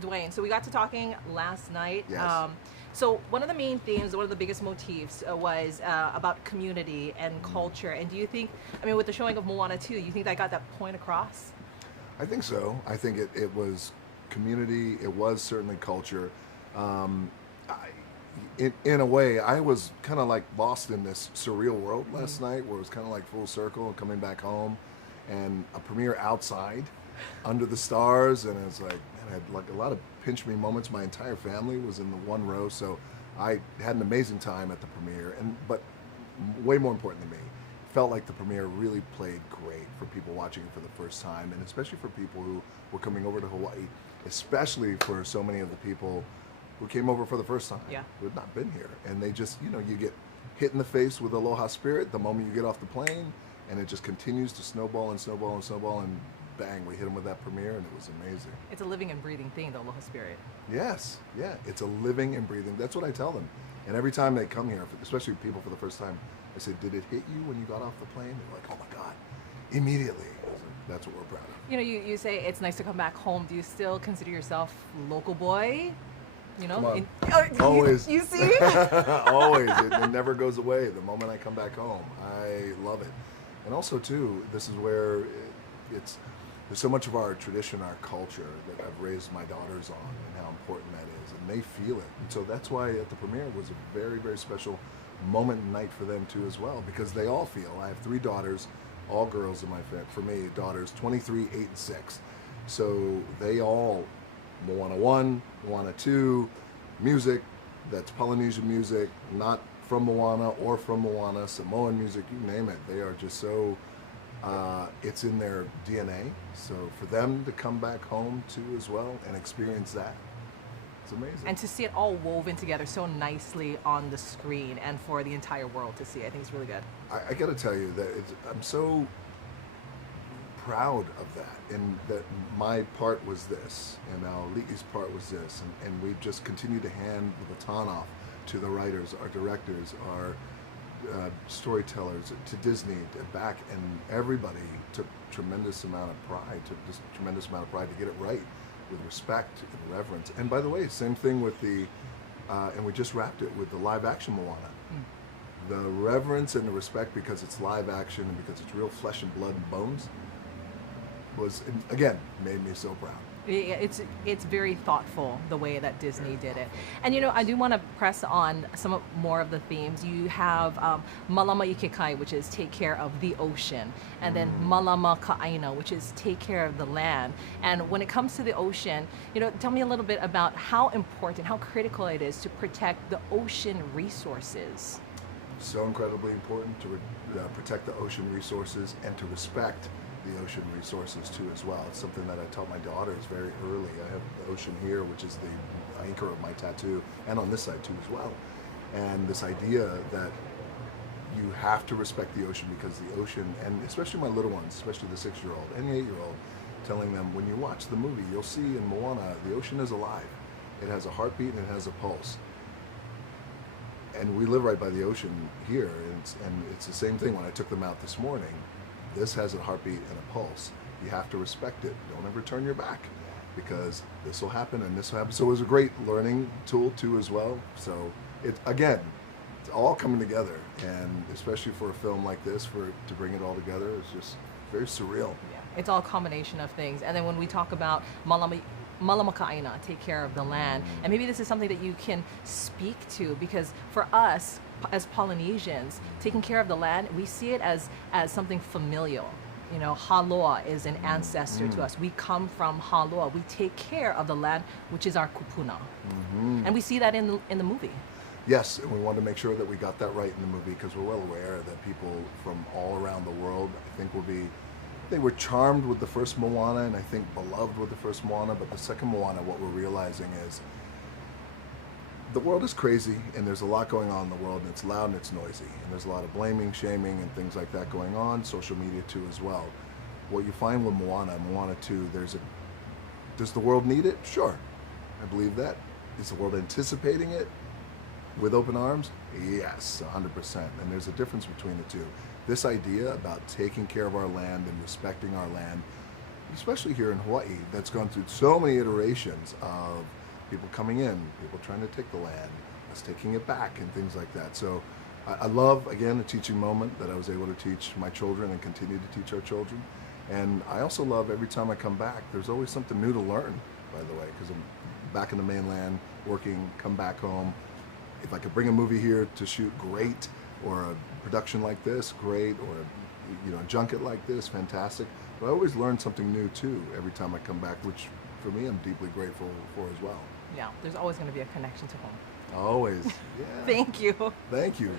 Dwayne, so we got to talking last night. Yes. So one of the main themes, one of the biggest motifs was about community and Mm. culture. And do you think, I mean, with the showing of Moana 2, you think that got that point across? I think so. I think it was community. It was certainly culture. Um, I, in a way, I was kind of like lost in this surreal world last night, where it was kind of like full circle and coming back home, and a premiere outside, under the stars, and it's like, man, I had like a lot of pinch me moments. My entire family was in the one row, so I had an amazing time at the premiere. And but way more important than me, felt like the premiere really played great for people watching it for the first time, and especially for people who were coming over to Hawaii, especially for so many of the people who came over for the first time, Yeah. who had not been here. And they just, you get hit in the face with aloha spirit the moment you get off the plane, and it just continues to snowball and snowball and snowball, and bang, we hit them with that premiere, and it was amazing. It's a living and breathing thing, the Aloha Spirit. Yes, yeah, it's a living and breathing. That's what I tell them. And every time they come here, especially people for the first time, I say, "Did it hit you when you got off the plane?" They're like, "Oh my God!" Immediately. I was like, that's what we're proud of. You say it's nice to come back home. Do you still consider yourself local boy? Come on. Oh, Always. You see? Always. It never goes away. The moment I come back home, I love it. And also, too, this is where it's there's so much of our tradition, our culture that I've raised my daughters on, and how important that is, and they feel it. And so that's why at the premiere was a very, very special moment and night for them too as well, because they all feel. I have three daughters, all girls in my family. For me, daughters 23, 8, and 6. So they all, Moana 1, Moana 2, music that's Polynesian music, not from Moana or from Moana, Samoan music, you name it. They are just so, it's in their DNA. So for them to come back home too as well and experience that, it's amazing. And to see it all woven together so nicely on the screen and for the entire world to see, I think it's really good. I got to tell you that I'm so proud of that, and that my part was this, and now Li'i's part was this, and we've just continued to hand the baton off to the writers, our directors, our storytellers, to Disney, back, and everybody took tremendous amount of pride, to get it right, with respect and reverence. And by the way, same thing with and we just wrapped it with the live action Moana. The reverence and the respect, because it's live action and because it's real flesh and blood and bones, was, again, made me so proud. It's very thoughtful the way that Disney did it. And I do want to press on more of the themes. You have Malama Ikekai, which is take care of the ocean, and then Malama Ka'aina, which is take care of the land. And when it comes to the ocean, tell me a little bit about how important, how critical it is to protect the ocean resources. So incredibly important to protect the ocean resources and to respect the ocean resources too as well. It's something that I taught my daughters very early. I have the ocean here, which is the anchor of my tattoo, and on this side too as well. And this idea that you have to respect the ocean, because the ocean, and especially my little ones, especially the 6-year-old and the 8-year-old, telling them, when you watch the movie, you'll see in Moana, the ocean is alive. It has a heartbeat and it has a pulse. And we live right by the ocean here, and it's the same thing when I took them out this morning. This has a heartbeat and a pulse. You have to respect it. Don't ever turn your back, because this will happen and this will happen. So it was a great learning tool too as well. So it's all coming together, and especially for a film like this, to bring it all together is just very surreal. Yeah, it's all a combination of things. And then when we talk about Malama Ka'aina, take care of the land. And maybe this is something that you can speak to, because for us as Polynesians, taking care of the land, we see it as something familial. Haloa is an ancestor to us. We come from Haloa. We take care of the land, which is our kupuna. And we see that in the movie. Yes, and we wanted to make sure that we got that right in the movie, because we're well aware that people from all around the world, I think, they were charmed with the first Moana, and I think beloved with the first Moana, but the second Moana, what we're realizing is the world is crazy, and there's a lot going on in the world, and it's loud and it's noisy, and there's a lot of blaming, shaming, and things like that going on, social media too as well. What you find with Moana 2, does the world need it? Sure, I believe that. Is the world anticipating it with open arms? Yes, 100%, and there's a difference between the two. This idea about taking care of our land and respecting our land especially here in Hawaii, that's gone through so many iterations of people coming in, people trying to take the land, us taking it back, and things like that. So I love, again, a teaching moment that I was able to teach my children and continue to teach our children. And I also love every time I come back, there's always something new to learn, by the way, because I'm back in the mainland, working, come back home. If I could bring a movie here to shoot, great, or a production like this, great, or a junket like this, fantastic. But I always learn something new too every time I come back, which for me I'm deeply grateful for as well. Yeah, there's always going to be a connection to home. Always. Yeah. Thank you. Thank you.